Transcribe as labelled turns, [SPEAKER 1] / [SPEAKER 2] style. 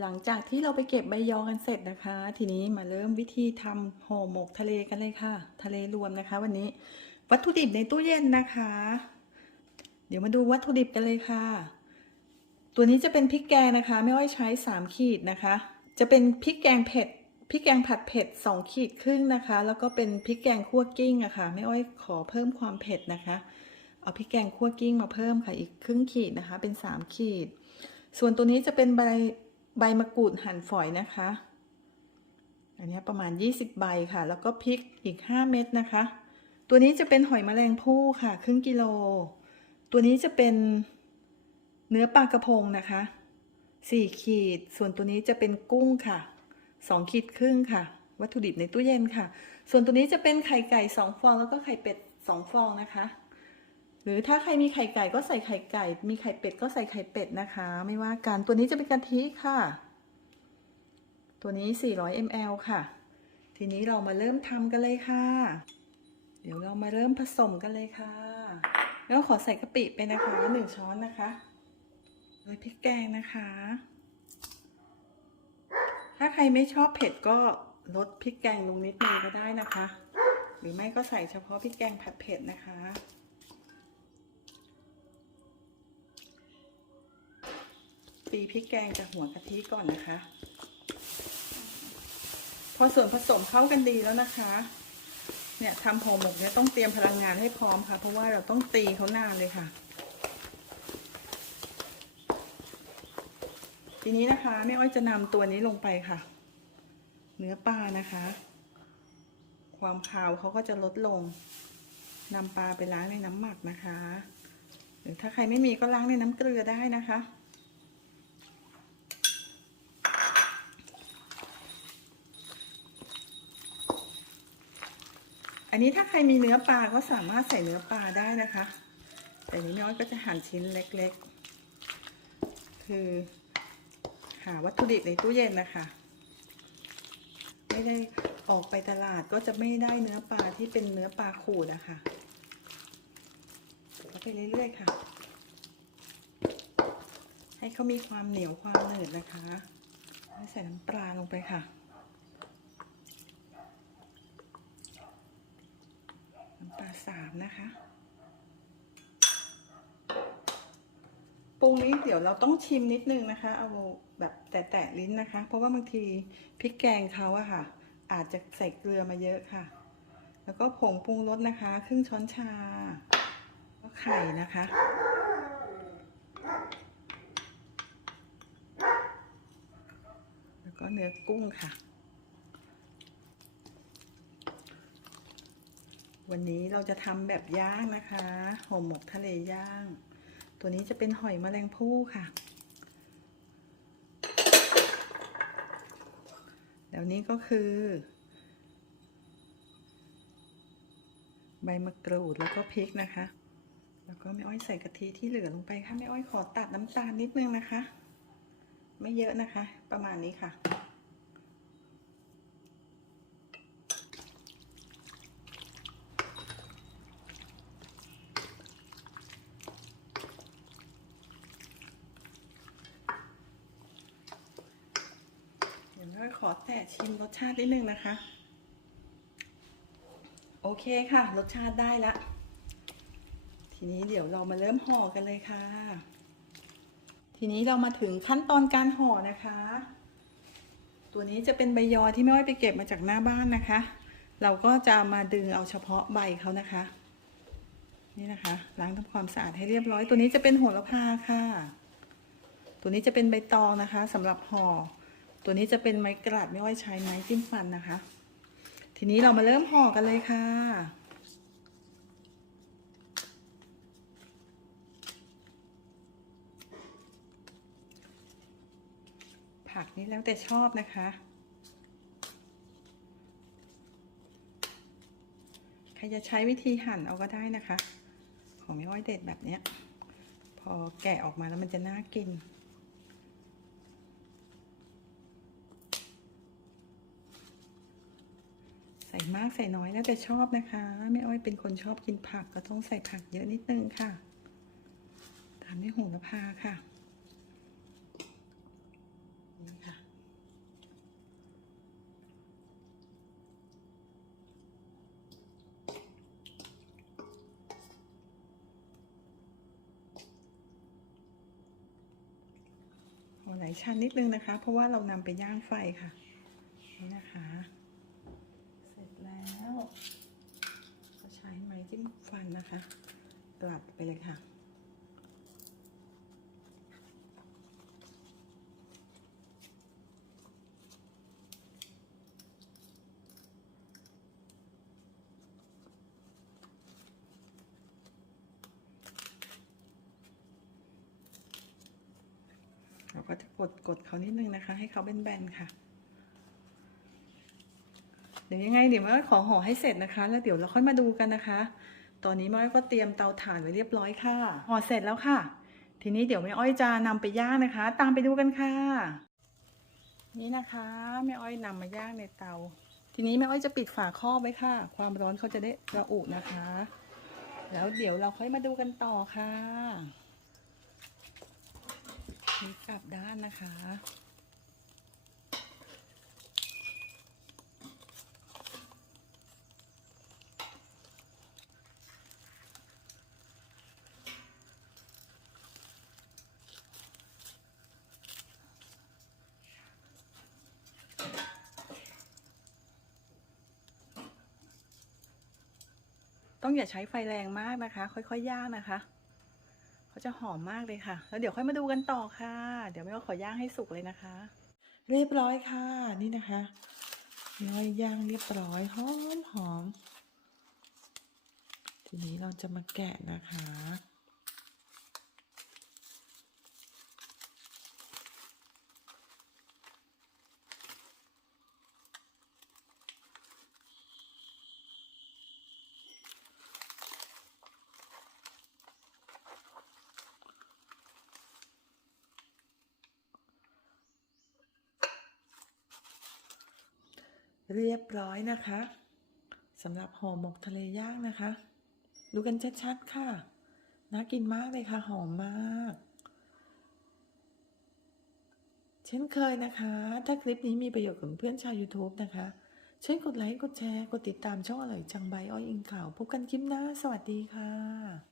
[SPEAKER 1] หลังจากที่เราไปเก็บใบยอกันเสร็จนะคะ ทีนี้มาเริ่มวิธีทำห่อหมกทะเลกันเลยค่ะ ทะเลรวมนะคะ วันนี้วัตถุดิบในตู้เย็นนะคะ เดี๋ยวมาดูวัตถุดิบกันเลยค่ะ ตัวนี้จะเป็นพริกแกงนะคะไม่อ้อยใช้ 3 ขีดนะคะ จะเป็นพริกแกงเผ็ดพริกแกงผัดเผ็ด 2 ขีดครึ่งนะคะ แล้วก็เป็นพริกแกงคั่วกิ้งอะค่ะไม่อ้อยขอเพิ่มความเผ็ดนะคะ เอาพริกแกงคั่วกิ้งมาเพิ่มค่ะอีกครึ่งขีดนะคะ เป็น 3 ขีด ส่วนตัวนี้จะเป็นใบ ใบมะกรูดหั่นฝอยนะคะ อันนี้ประมาณ 20 ใบค่ะ แล้วก็พริกอีก 5 เม็ดนะคะ ตัวนี้จะเป็นหอยแมลงภู่ค่ะ ครึ่งกิโล ตัวนี้จะเป็นเนื้อปลากระพงนะคะ 4 ขีด ส่วนตัวนี้จะเป็นกุ้งค่ะ 2 ขีดครึ่งค่ะ วัตถุดิบในตู้เย็นค่ะ ส่วนตัวนี้จะเป็นไข่ไก่ 2 ฟอง แล้วก็ไข่เป็ด 2 ฟองนะคะ หรือถ้าใครมีไข่ไก่ก็ใส่ไข่ไก่ มีไข่เป็ดก็ใส่ไข่เป็ดนะคะ ไม่ว่ากัน ตัวนี้จะเป็นกะทิค่ะ ตัวนี้ 400 ml ค่ะ ทีนี้เรามาเริ่มทำกันเลยค่ะ เดี๋ยวเรามาเริ่มผสมกันเลยค่ะ แล้วขอใส่กะปิไปนะคะหนึ่งช้อนนะคะโดยพริกแกงนะคะ ถ้าใครไม่ชอบเผ็ดก็ลดพริกแกงลงนิดนึงก็ได้นะคะ หรือไม่ก็ใส่เฉพาะพริกแกงผัดเผ็ดนะคะ ตีพริกแกงจากหัวกะทิก่อนนะคะ พอส่วนผสมเข้ากันดีแล้วนะคะ เนี่ยทำห่อหมกเนี่ยต้องเตรียมพลังงานให้พร้อมค่ะ เพราะว่าเราต้องตีเขานานเลยค่ะ ทีนี้นะคะแม่อ้อยจะนำตัวนี้ลงไปค่ะ เนื้อปลานะคะ ความคาวเขาก็จะลดลงนำปลาไปล้างในน้ำหมักนะคะ หรือถ้าใครไม่มีก็ล้างในน้ำเกลือได้นะคะ อันนี้ถ้าใครมีเนื้อปลาก็สามารถใส่เนื้อปลาได้นะคะ แต่นี้น้อยก็จะหั่นชิ้นเล็กๆ คือ หาวัตถุดิบในตู้เย็นนะคะ ไม่ได้ออกไปตลาดก็จะไม่ได้เนื้อปลาที่เป็นเนื้อปลาขูดนะคะก็ไปเรื่อยๆค่ะ ให้เขามีความเหนียวความหนืดนะคะใส่น้ำปลาลงไปค่ะ น้ำปลา สามนะคะ ปรุงนี้เดี๋ยวเราต้องชิมนิดนึงนะคะ เอาแบบแตะๆลิ้นนะคะ เพราะว่าบางทีพริกแกงเขาอะค่ะ อาจจะใส่เกลือมาเยอะค่ะ แล้วก็ผงปรุงรสนะคะ ครึ่งช้อนชาก็ไข่นะคะแล้วก็เนื้อกุ้งค่ะ วันนี้เราจะทำแบบย่างนะคะห่อหมกทะเลย่าง ตัวนี้จะเป็นหอยแมลงภู่ค่ะ แล้วนี้ก็คือ ใบมะกรูดแล้วก็พริกนะคะ แล้วก็แม่อ้อยใส่กะทิที่เหลือลงไปค่ะแม่อ้อยขอตัดน้ำตาลนิดนึงนะคะ ไม่เยอะนะคะ ประมาณนี้ค่ะ เดี๋ยวเราข อแตะชิมรสชาตินิดนึงนะคะ โอเคค่ะ รสชาติได้ละ ทีนี้เดี๋ยวเรามาเริ่มห่อกันเลยค่ะ ทีนี้เรามาถึงขั้นตอนการห่อนะคะ ตัวนี้จะเป็นใบยอที่แม่อ้อยไปเก็บมาจากหน้าบ้านนะคะ เราก็จะมาดึงเอาเฉพาะใบเขานะคะ นี่นะคะล้างทำความสะอาดให้เรียบร้อย ตัวนี้จะเป็นโหระพาค่ะ ตัวนี้จะเป็นใบตองนะคะสำหรับห่อ ตัวนี้จะเป็นไม้กระดาษไม่ไว้ใช้ไม้จิ้มฟันนะคะ ทีนี้เรามาเริ่มห่อกันเลยค่ะ ผักนี่แล้วแต่ชอบนะคะ ใครจะใช้วิธีหั่นเอาก็ได้นะคะ ของไม่อ้อยเด็ดแบบนี้ พอแกะออกมาแล้วมันจะน่ากิน ใส่มากใส่น้อยแล้วแต่ชอบนะคะแม่อ้อยเป็นคนชอบกินผักก็ต้องใส่ผักเยอะนิดนึงค่ะ ตามด้วยโหระพาค่ะนี่ค่ะ หลายชั้นนิดนึงนะคะ เพราะว่าเรานำไปย่างไฟค่ะนี่นะคะ แล้วก็ใช้ไม้จิ้มฟันนะคะ กลัดไปเลยค่ะ เราก็จะกดกดเขานิดนึงนะคะ ให้เขาเป็นแบนๆค่ะ ดี๋ยวยังไงเดี๋ยวมาขอห่อให้เสร็จนะคะ แล้วเดี๋ยวเราค่อยมาดูกันนะคะ ตอนนี้ม่อ้อยก็เตรียมเตาถ่านไว้เรียบร้อยค่ะห่อเสร็จแล้วค่ะ ทีนี้เดี๋ยวแม่อ้อยจะนำไปย่างนะคะ ตามไปดูกันค่ะ นี่นะคะแม่อ้อยนำมาย่างในเตา ทีนี้แม่อ้อยจะปิดฝาครอบไว้ค่ะ ความร้อนเขาจะได้ระอุนะคะ แล้วเดี๋ยวเราค่อยมาดูกันต่อค่ะนี่กลับด้านนะคะ ต้องอย่าใช้ไฟแรงมากนะคะ ค่อยๆย่างนะคะเขาจะหอมมากเลยค่ะ แล้วเดี๋ยวค่อยมาดูกันต่อค่ะ เดี๋ยวแม่ก็ขอย่างให้สุกเลยนะคะ เรียบร้อยค่ะนี่นะคะย่อยย่างเรียบร้อยหอมหอมทีนี้เราจะมาแกะนะคะ เรียบร้อยนะคะสำหรับห่อหมกทะเลย่างนะคะ ดูกันชัดๆค่ะ น่ากินมากเลยค่ะ หอมมาก เช่นเคยนะคะ ถ้าคลิปนี้มีประโยชน์กับเพื่อนชาว YouTube นะคะช่วยกดไลค์ กดแชร์ กดติดตามช่องอร่อยจังใบอ้อยอิงข่าว พบกันคลิปหน้า สวัสดีค่ะ